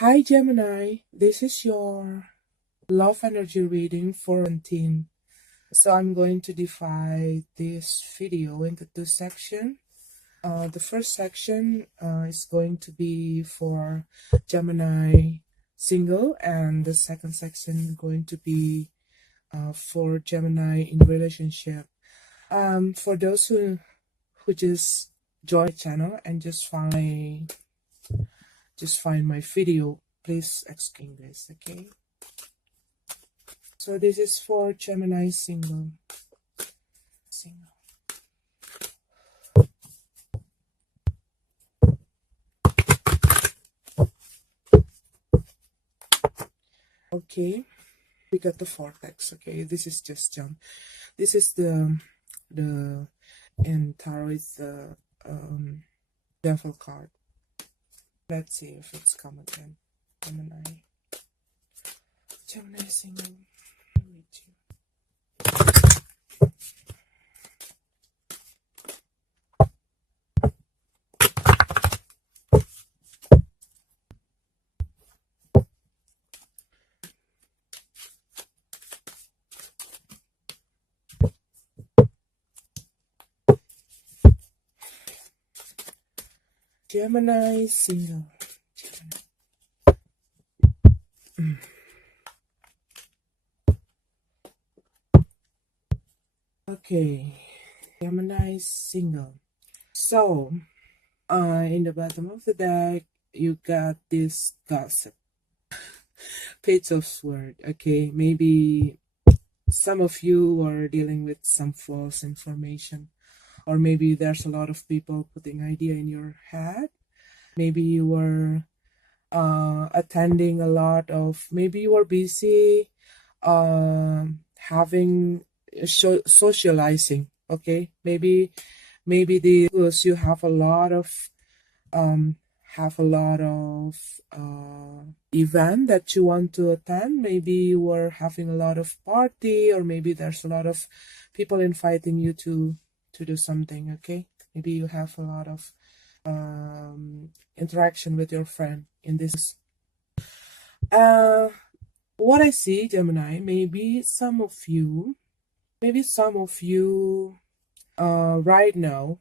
Hi Gemini, this is your love energy reading for 17. So I'm going to divide this video into two sections. The first section is going to be for Gemini single, and the second section is going to be for Gemini in relationship. For those who just joined the channel and just find my video, please excuse this, okay? So this is for Gemini single. Okay, we got the vortex. Okay, this is just jump. This is the and Tarot is the devil card. Let's see if it's come again. Gemini single. Gemini single. Okay, Gemini single. So, in the bottom of the deck, you got this gossip. Page of Swords. Okay, maybe some of you are dealing with some false information, or maybe there's a lot of people putting idea in your head. Maybe you were attending a lot of, maybe you were busy having socializing. Okay, maybe because you have a lot of event that you want to attend. Maybe you were having a lot of party, or maybe there's a lot of people inviting you to do something. Okay, maybe you have a lot of interaction with your friend in this. What I see, Gemini, maybe some of you right now,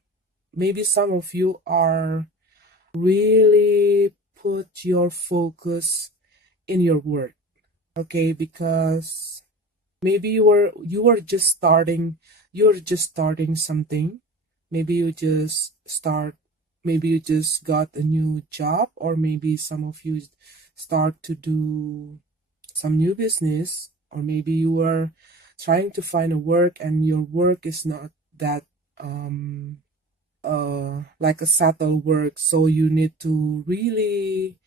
maybe some of you are really put your focus in your work. Okay, because maybe you were just starting something. Maybe you just got a new job, or maybe some of you start to do some new business, or maybe you are trying to find a work and your work is not that like a subtle work, so you need to really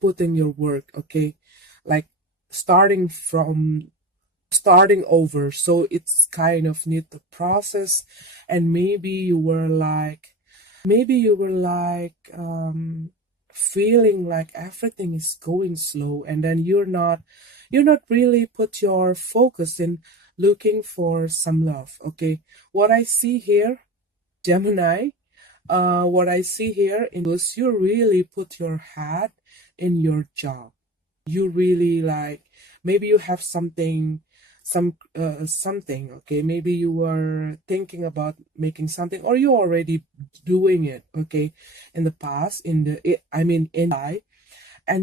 put in your work. Okay, like starting over, so it's kind of need the process. And maybe you were like feeling like everything is going slow, and then you're not really put your focus in looking for some love. Okay, what I see here, Gemini, what I see here is you really put your head in your job. You really like, maybe you have something, okay, maybe you were thinking about making something, or you're already doing it, okay, in the past, and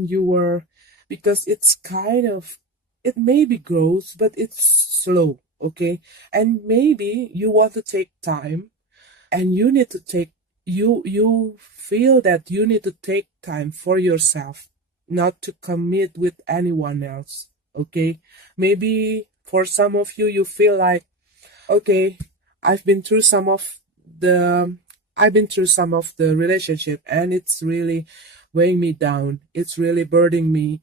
you were, because it's kind of, it may be growth, but it's slow. Okay, and maybe you want to take time, and you need to take, you feel that you need to take time for yourself, not to commit with anyone else. Okay, maybe for some of you, you feel like, okay, I've been through some of the relationship, and it's really weighing me down. It's really burdening me,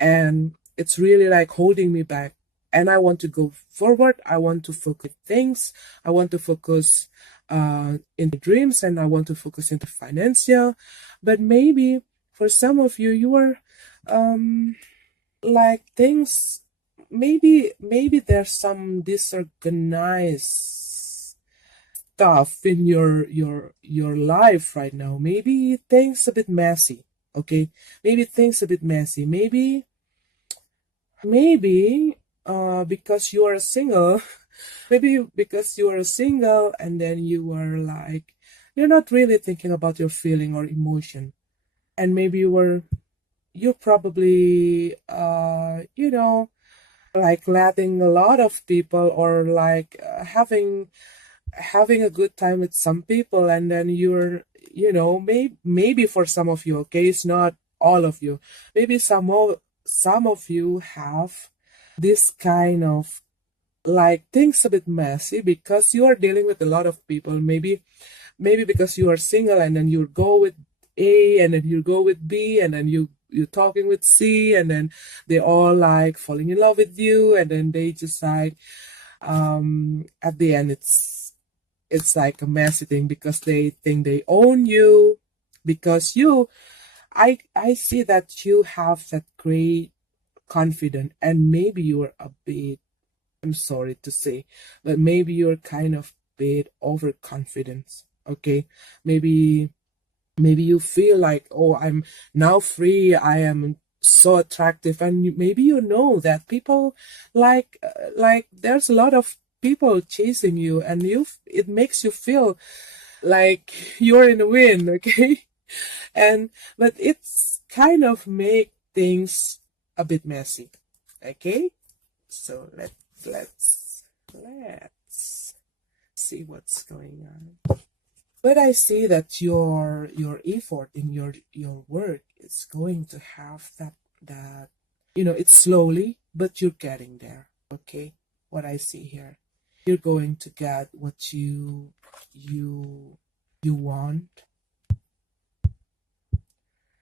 and it's really like holding me back. And I want to go forward. I want to focus things. I want to focus in the dreams, and I want to focus into financial. But maybe for some of you, you are like things, maybe there's some disorganized tough in your life right now. Maybe things a bit messy. Okay, maybe things a bit messy. Maybe because you are single. Maybe because you are single, and then you are like, you're not really thinking about your feeling or emotion, and maybe you're probably like letting a lot of people, or like having a good time with some people, and then maybe for some of you, okay, it's not all of you, maybe some of you have this kind of like things a bit messy because you are dealing with a lot of people. Maybe because you are single, and then you go with A, and then you go with B, and then you're talking with C, and then they all like falling in love with you, and then they decide at the end it's like a messy thing because they think they own you, because I see that you have that great confidence, and maybe you're a bit, I'm sorry to say, but maybe you're kind of bit overconfident. Okay, maybe you feel like, oh, I'm now free, I am so attractive, and maybe you know that people like there's a lot of people chasing you, and it makes you feel like you're in the wind. Okay, and but it's kind of make things a bit messy. Okay, so let's see what's going on. But I see that your effort in your work is going to have that it's slowly, but you're getting there. Okay, what I see here, you're going to get what you want.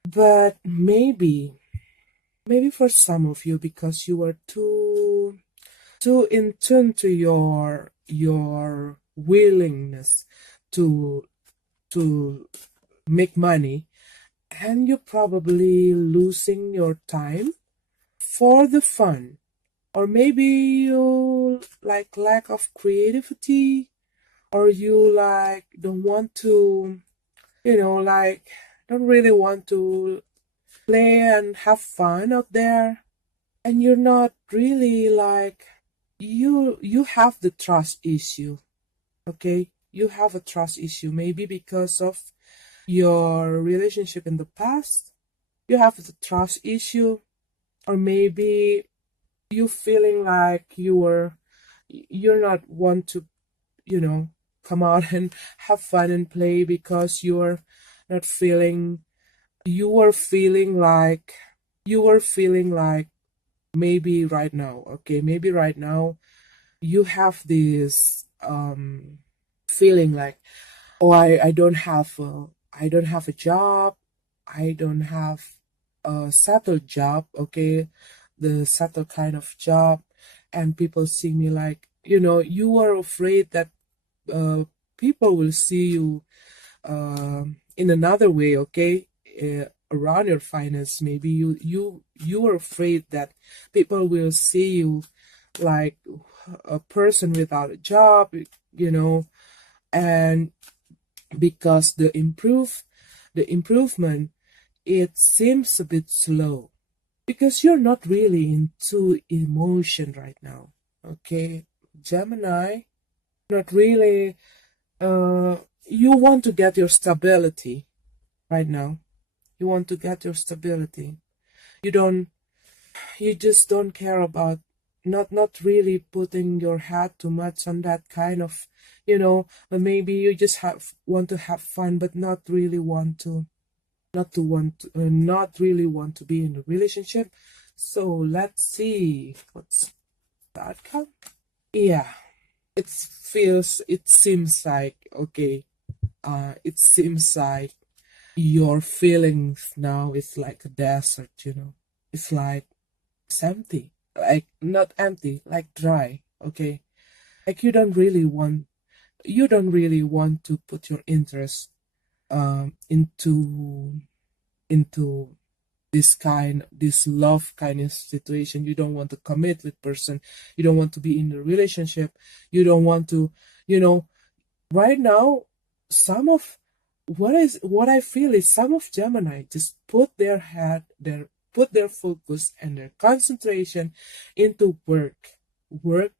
But maybe for some of you, because you are too in tune to your willingness to make money, and you're probably losing your time for the fun, or maybe you like lack of creativity, or you like don't want to like don't really want to play and have fun out there, and you're not really like you have the trust issue. Okay, you have a trust issue, maybe because of your relationship in the past. You have the trust issue, or maybe you feeling like you're not want to come out and have fun and play because you're not feeling you were feeling like maybe right now. Okay, maybe right now you have this feeling like, oh, I don't have a job, I don't have a settled job. Okay, the settled kind of job, and people see me like, you are afraid that people will see you in another way. Okay, around your finance, maybe you are afraid that people will see you like a person without a job, and because the improvement, it seems a bit slow because you're not really into emotion right now. Okay, Gemini, not really. You want to get your stability right now. You want to get your stability. You just don't care about not really putting your head too much on that kind of, but maybe you just want to have fun, but not really want to not really want to be in a relationship. So let's see what's the outcome. Yeah, it seems like, okay, it seems like your feelings now is like a desert. It's like it's empty, like not empty, like dry. Okay, like you don't really want to put your interest into this love kind of situation. You don't want to commit with person, you don't want to be in a relationship, you don't want to, you know right now, some of what I feel is some of Gemini just put their focus and their concentration into work, work,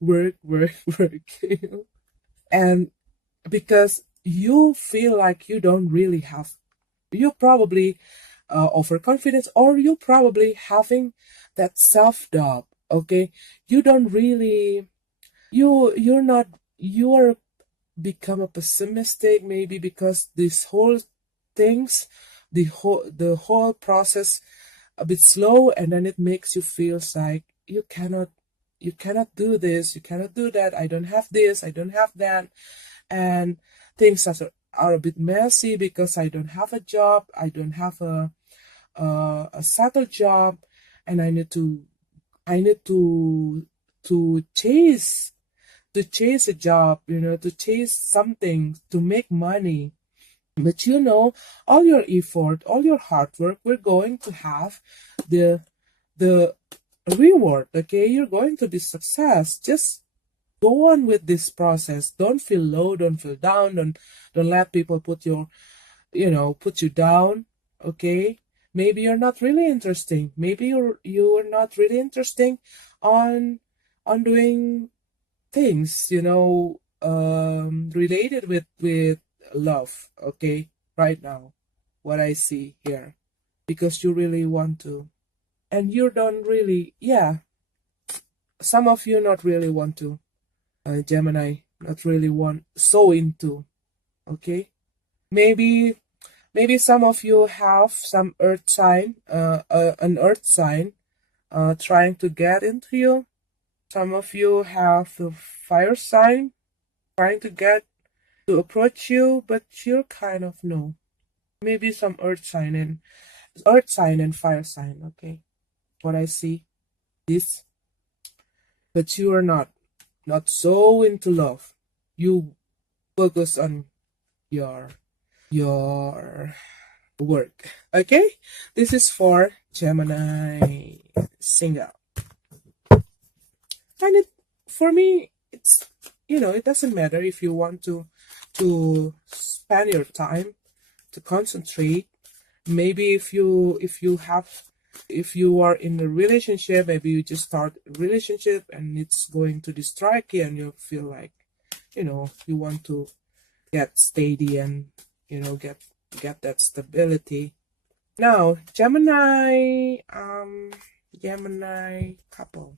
work. And because you feel like you don't really have, you probably overconfidence, or you probably having that self-doubt. Okay, you don't really, you're not, you're become a pessimistic, maybe because this whole things, the whole process a bit slow, and then it makes you feel like you cannot do this, you cannot do that, I don't have this, I don't have that, and things are a bit messy because I don't have a job, I don't have a settled job, and I need to chase a job, to chase something, to make money. But all your effort, all your hard work, we're going to have the the reward. Okay, you're going to be success. Just go on with this process. Don't feel low. Don't feel down. Don't let people put you down. Okay, maybe you're not really interesting. Maybe you're not really interesting on doing things related with love. Okay, right now, what I see here, because you really want to, and you don't really, yeah, some of you not really want to, Gemini, not really want, so into. Okay, maybe some of you have some earth sign, an earth sign trying to get into you. Some of you have the fire sign trying to approach you, but you're kind of no. Maybe some earth sign and fire sign, okay? What I see this, but you are not so into love. You focus on your work. Okay? This is for Gemini single. And for me, it's, it doesn't matter if you want to spend your time to concentrate. Maybe if you are in a relationship, maybe you just start a relationship and it's going to distract you, and you feel like, you want to get steady and, get that stability. Now, Gemini couple.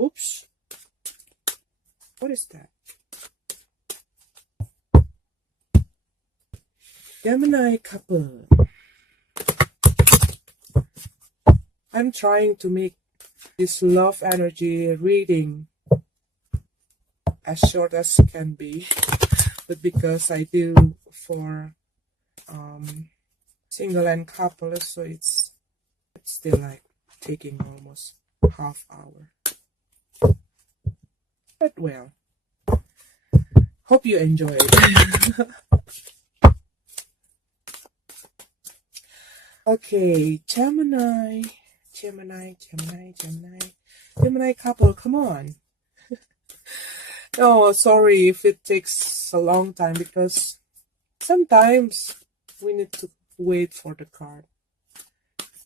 Oops. What is that? Gemini couple. I'm trying to make this love energy reading as short as can be, but because I do for single and couple, so it's still like taking almost half hour. But well, hope you enjoy it. Okay, Gemini couple, come on. No, sorry if it takes a long time, because sometimes we need to wait for the card.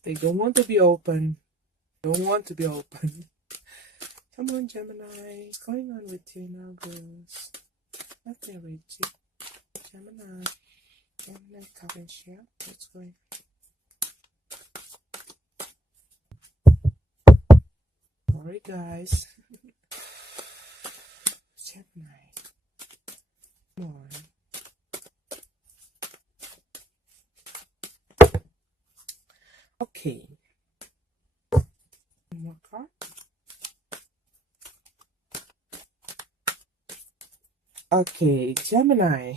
They don't want to be open. Come on, Gemini. What's going on with you now, girls? Let me read you. Gemini couple share. What's going on? Sorry, guys. Gemini. Come on. Okay. One more card. Okay, Gemini.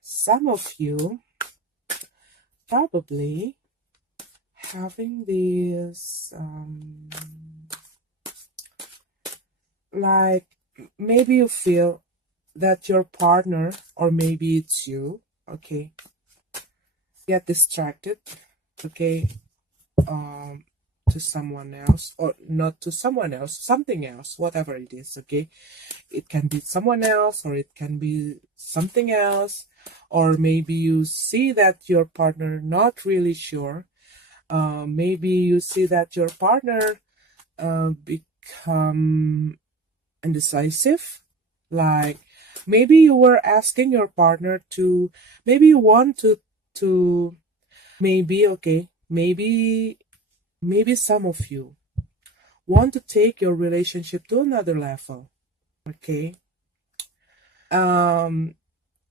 Some of you probably having this like, maybe you feel that your partner, or maybe it's you, okay, get distracted, okay, to someone else, or not to someone else, something else, whatever it is, okay? It can be someone else, or it can be something else, or maybe you see that your partner not really sure. Maybe you see that your partner become indecisive. Like maybe you were asking your partner to, maybe you want to maybe, okay, maybe some of you want to take your relationship to another level, okay?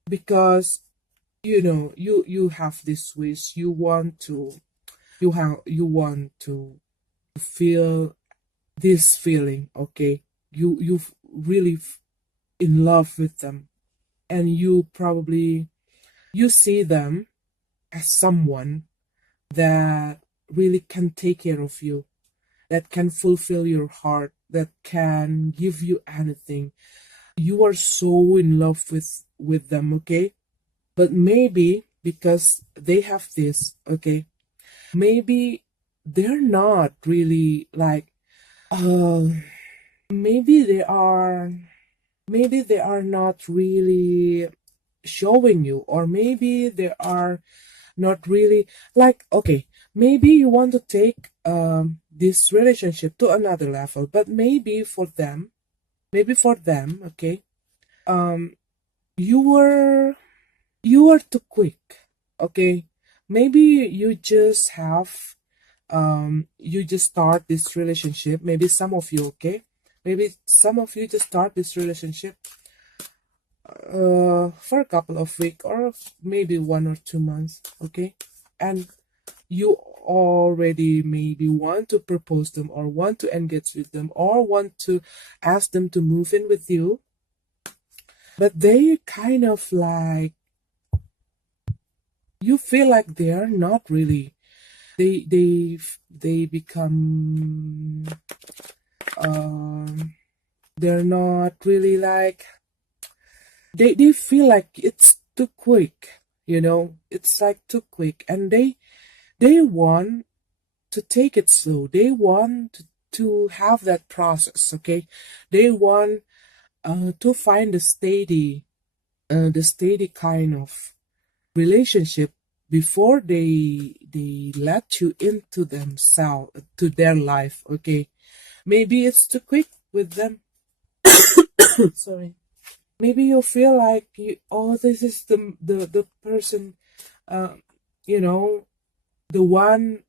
Because you have this wish, you want to feel this feeling, okay? You really in love with them, and you see them as someone that really can take care of you, that can fulfill your heart, that can give you anything. You are so in love with them, okay? But maybe because they have this, okay, maybe they're not really like maybe they are not really showing you, or maybe they are not really like, okay, maybe you want to take this relationship to another level, but maybe for them, okay, you were too quick, okay? Maybe you just have you just start this relationship, maybe some of you, okay, maybe some of you just start this relationship for a couple of weeks, or maybe 1 or 2 months, okay? And you already maybe want to propose them, or want to engage with them, or want to ask them to move in with you, but they kind of like, you feel like they're not really, they become they're not really like, they feel like it's too quick, it's like too quick, and they want to take it slow, they want to have that process, okay? They want to find the steady kind of relationship before they let you into themselves, to their life, okay? Maybe it's too quick with them. Sorry. Maybe you feel like this is the person, the one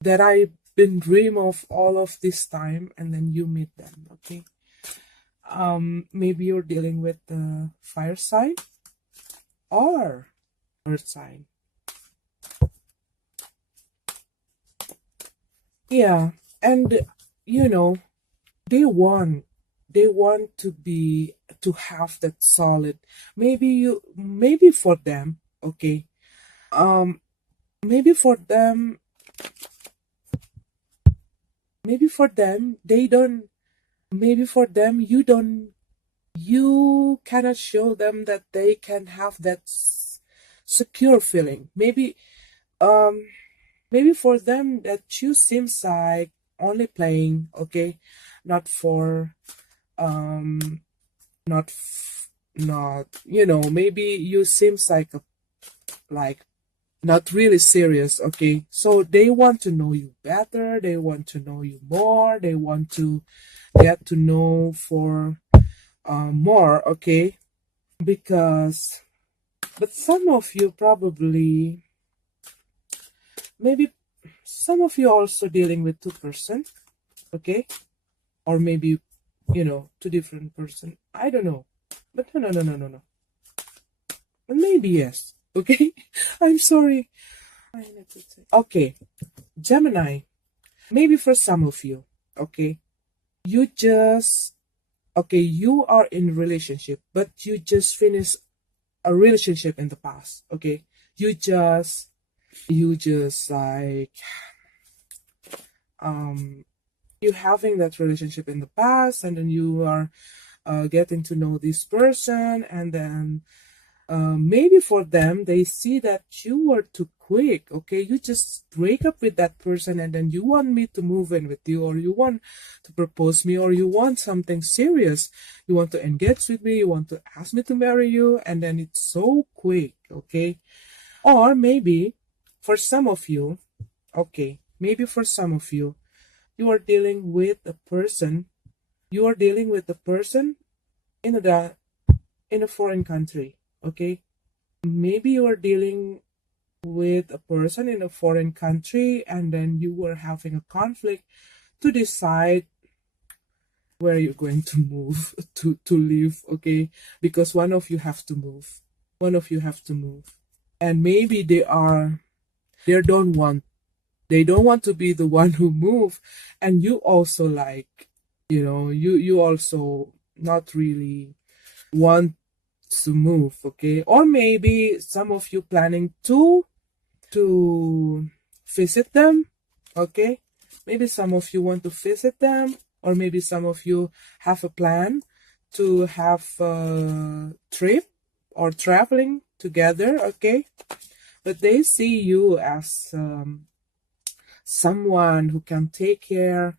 that I've been dream of all of this time, and then you meet them, okay? Maybe you're dealing with the fire sign or earth sign. Yeah, and they want to have that solid, maybe for them, okay, maybe for them they don't, maybe for them you cannot show them that they can have that secure feeling. Maybe for them that you seems like only playing, okay, not for not maybe you seems like not really serious, okay? So they want to know you better, they want to know you more, they want to get to know for more, okay? Because, but some of you probably, maybe some of you are also dealing with two persons, okay? Or maybe, two different person. I don't know. But no. But maybe yes, okay? I'm sorry. Okay, Gemini. Maybe for some of you, okay? You are in relationship, but you just finished a relationship in the past, okay? You just like you having that relationship in the past, and then you are getting to know this person, and then maybe for them they see that you were too quick, okay? You just break up with that person and then you want me to move in with you, or you want to propose me, or you want something serious. You want to engage with me, you want to ask me to marry you, and then it's so quick, okay? Or maybe for some of you, okay, maybe for some of you, you are dealing with a person, in a foreign country, okay? Maybe you are dealing with a person in a foreign country, and then you were having a conflict to decide where you're going to move to live, okay? Because one of you have to move. And maybe they don't want to be the one who move, and you also like, you also not really want to move, okay? Or maybe some of you planning to visit them, okay? Maybe some of you want to visit them, or maybe some of you have a plan to have a trip or traveling together, okay? But they see you as someone who can take care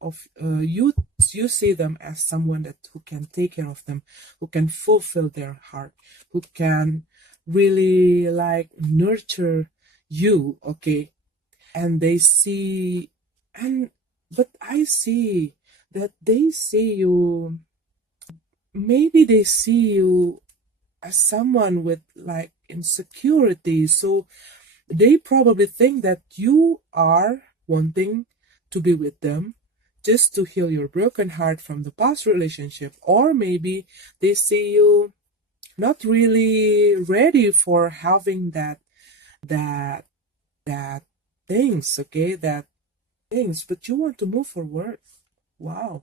of you. You see them as someone who can take care of them, who can fulfill their heart, who can really like nurture you, okay? And they see, but I see that they see you, maybe they see you as someone with like insecurity. So they probably think that you are wanting to be with them just to heal your broken heart from the past relationship. Or maybe they see you not really ready for having that things, okay? That things, but you want to move forward. Wow.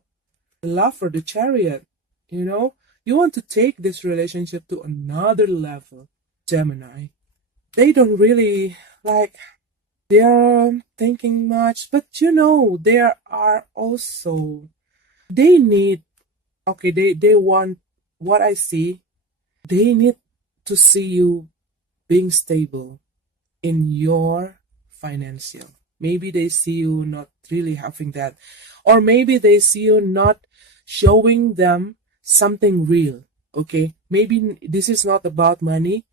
The love for the Chariot, you want to take this relationship to another level, Gemini. They don't really like, they're thinking much, but there are also, they need, okay, they want, what I see, they need to see you being stable in your financial. Maybe they see you not really having that, or maybe they see you not showing them something real, okay? Maybe this is not about money,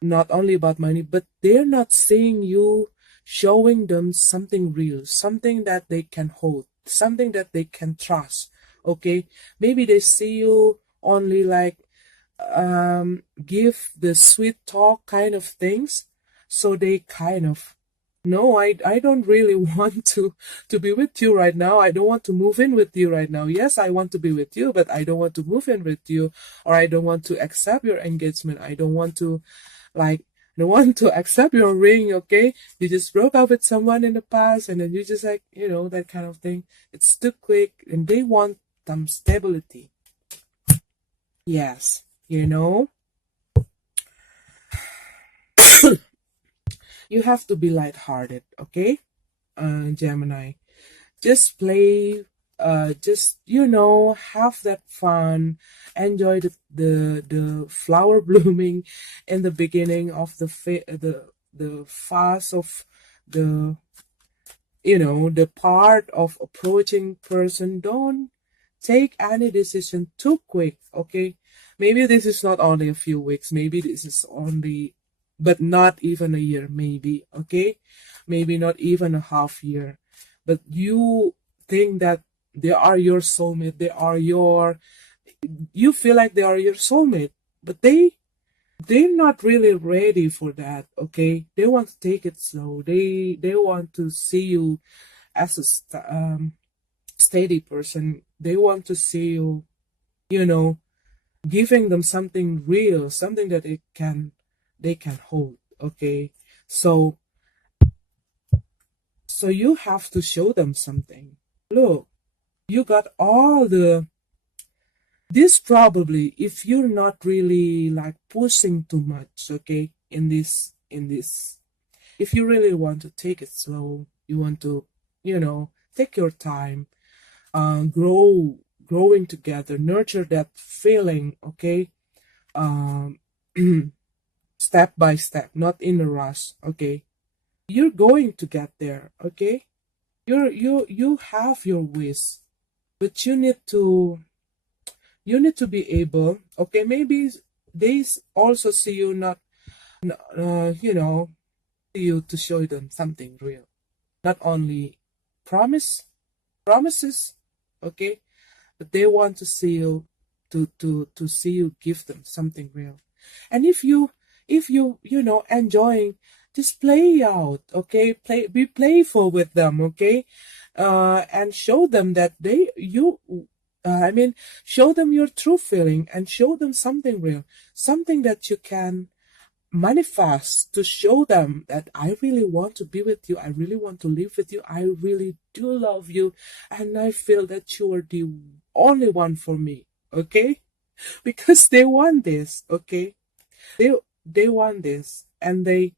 not only about money, but they're not seeing you showing them something real, something that they can hold, something that they can trust, okay? Maybe they see you only like give the sweet talk kind of things, so they kind of, no, I don't really want to be with you right now. I don't want to move in with you right now. Yes, I want to be with you, but I don't want to move in with you, or I don't want to accept your engagement. I don't want to accept your ring, okay? You just broke up with someone in the past, and then you just like, that kind of thing. It's too quick, and they want some stability. Yes, you have to be lighthearted, okay? Gemini. Just play, just have that fun, enjoy the flower blooming in the beginning of the phase of the the part of approaching person. Don't take any decision too quick, okay? Maybe this is not only a few weeks, maybe this is only, but not even a year, maybe, okay? Maybe not even a half year, but you think that they are your soulmate, you feel like they are your soulmate, but they're not really ready for that, okay? They want to take it slow. They want to see you as a steady person. They want to see you, giving them something real, something that they can hold, okay? So you have to show them something. Look, you got all this probably, if you're not really like pushing too much, okay, in this, if you really want to take it slow, you want to, take your time, growing together, nurture that feeling, okay? step by step, not in a rush. Okay, you're going to get there. Okay, you have your wish, but you need to be able. Okay, maybe they also see you not, you know, you to show them something real, not only promises. Okay, but they want to see you, to see you give them something real. And if you enjoying, just play out. Okay, be playful with them. Okay, and show them that I mean, show them your true feeling and show them something real, something that you can manifest, to show them that I really want to be with you, I really want to live with you, I really do love you, and I feel that you are the only one for me. Okay, because they want this. Okay, they want this, and they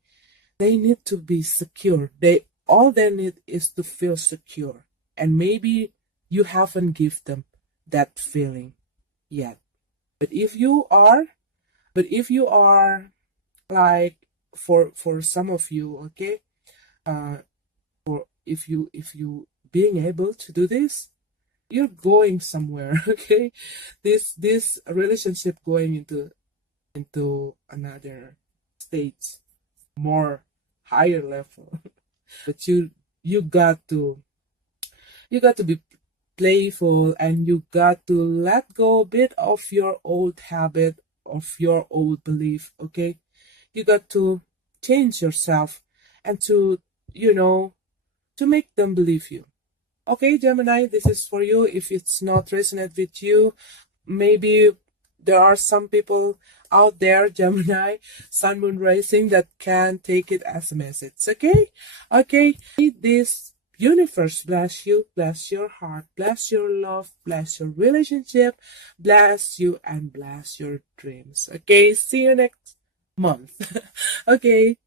need to be secure. All they need is to feel secure, and maybe you haven't give them that feeling yet. But if you are, like, for some of you, okay, or if you being able to do this, you're going somewhere. Okay, this relationship going into another stage, more higher level. But you got to be playful, and you got to let go a bit of your old habit, of your old belief. Okay, you got to change yourself, and to to make them believe you. Okay, Gemini, this is for you. If it's not resonate with you, maybe there are some people out there, Gemini, Sun, Moon, Rising, that can take it as a message. Okay? Okay. This universe bless you, bless your heart, bless your love, bless your relationship, bless you, and bless your dreams. Okay? See you next month. Okay.